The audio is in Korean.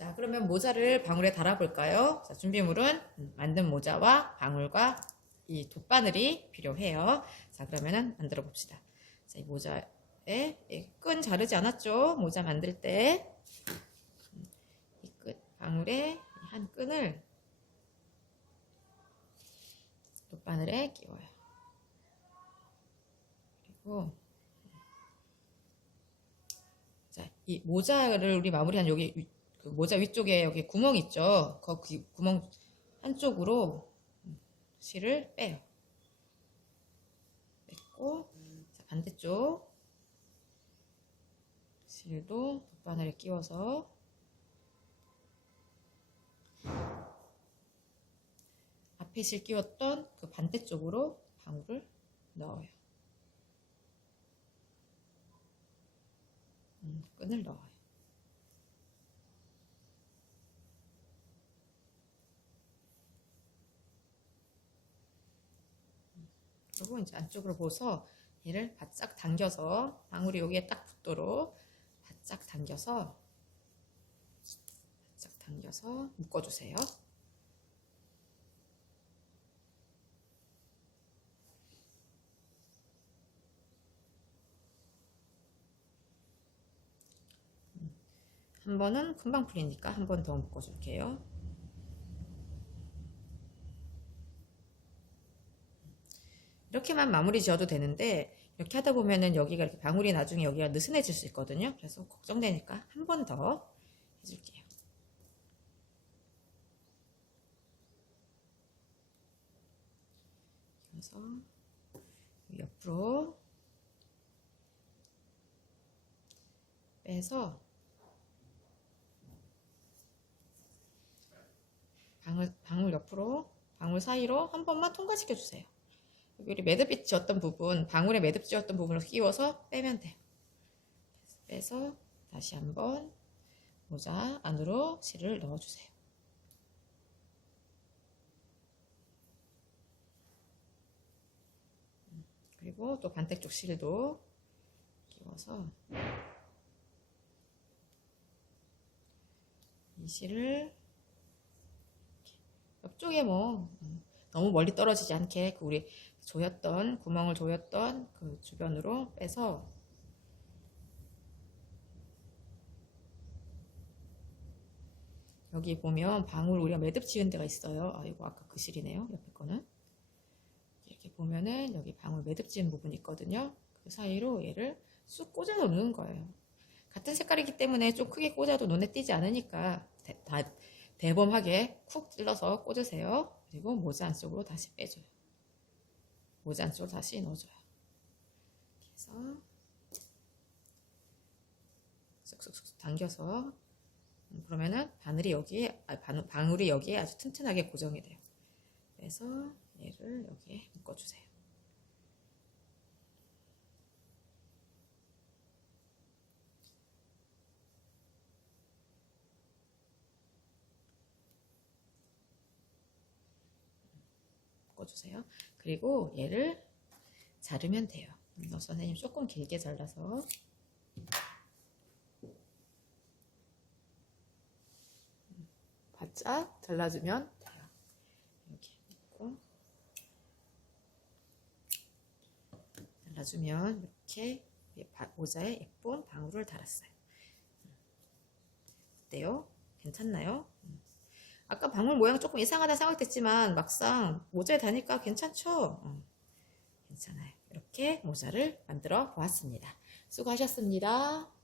자, 그러면 모자를 방울에 달아볼까요? 자, 준비물은 음, 만든 모자와 방울과 이 돗바늘이 필요해요. 자, 그러면은 만들어 봅시다. 자, 이 모자에 이끈 자르지 않았죠? 모자 만들 때. 음, 이 끈, 방울에 이한 끈을 돗바늘에 끼워요. 그리고 자, 이 모자를 우리 마무리한 여기 위- 그 모자 위쪽에 여기 구멍 있죠? 그 구- 구멍 한쪽으로 실을 빼요. 뺐고 자, 반대쪽 실도 돗바늘에 끼워서 앞에 실 끼웠던 그 반대쪽으로 방울을 넣어요. 음, 끈을 넣어요. 그리고 이제 안쪽으로 보서 얘를 바짝 당겨서 방울이 여기에 딱 붙도록 바짝 당겨서 바짝 당겨서 묶어주세요. 한 번은 금방 풀리니까 한 번 더 묶어줄게요. 이렇게만 마무리 지어도 되는데 이렇게 하다 보면은 여기가 이렇게 방울이 나중에 여기가 느슨해질 수 있거든요. 그래서 걱정되니까 한 번 더 해줄게요. 옆으로 빼서 방울, 방울 옆으로 방울 사이로 한 번만 통과시켜 주세요. 여기 지었던 부분, 방울에 매듭 지었던 부분을 끼워서 빼면 돼요. 빼서 다시 한번 모자 안으로 실을 넣어주세요. 그리고 또 반대 쪽 실도 끼워서 이 실을 옆쪽에 뭐 음, 너무 멀리 떨어지지 않게 그 우리 조였던 구멍을 조였던 그 주변으로 빼서 여기 보면 방울 우리가 매듭 지은 데가 있어요. 아 이거 아까 그 실이네요. 옆에 거는 이렇게 보면은 여기 방울 매듭 지은 부분이 있거든요. 그 사이로 얘를 쑥 꽂아 놓는 거예요. 같은 색깔이기 때문에 좀 크게 꽂아도 눈에 띄지 않으니까 대, 다 대범하게 쿡 찔러서 꽂으세요. 그리고 모자 안쪽으로 다시 빼줘요. 모자 안쪽으로 다시 넣어줘요. 해서 쑥쑥쑥 당겨서 음, 그러면은 바늘이 여기에 아, 방- 방울이 여기에 아주 튼튼하게 고정이 돼요. 그래서 얘를 여기에 묶어주세요. 묶어주세요. 그리고 얘를 자르면 돼요. 음, 선생님 조금 길게 잘라서 음, 바짝 잘라주면 돼요. 이렇게 놓고 잘라주면 이렇게 바- 모자에 예쁜 방울을 달았어요. 음. 어때요? 괜찮나요? 음. 아까 방울 모양 조금 이상하다 생각됐지만 막상 모자에 다니까 괜찮죠? 어, 괜찮아요. 이렇게 모자를 만들어 보았습니다. 수고하셨습니다.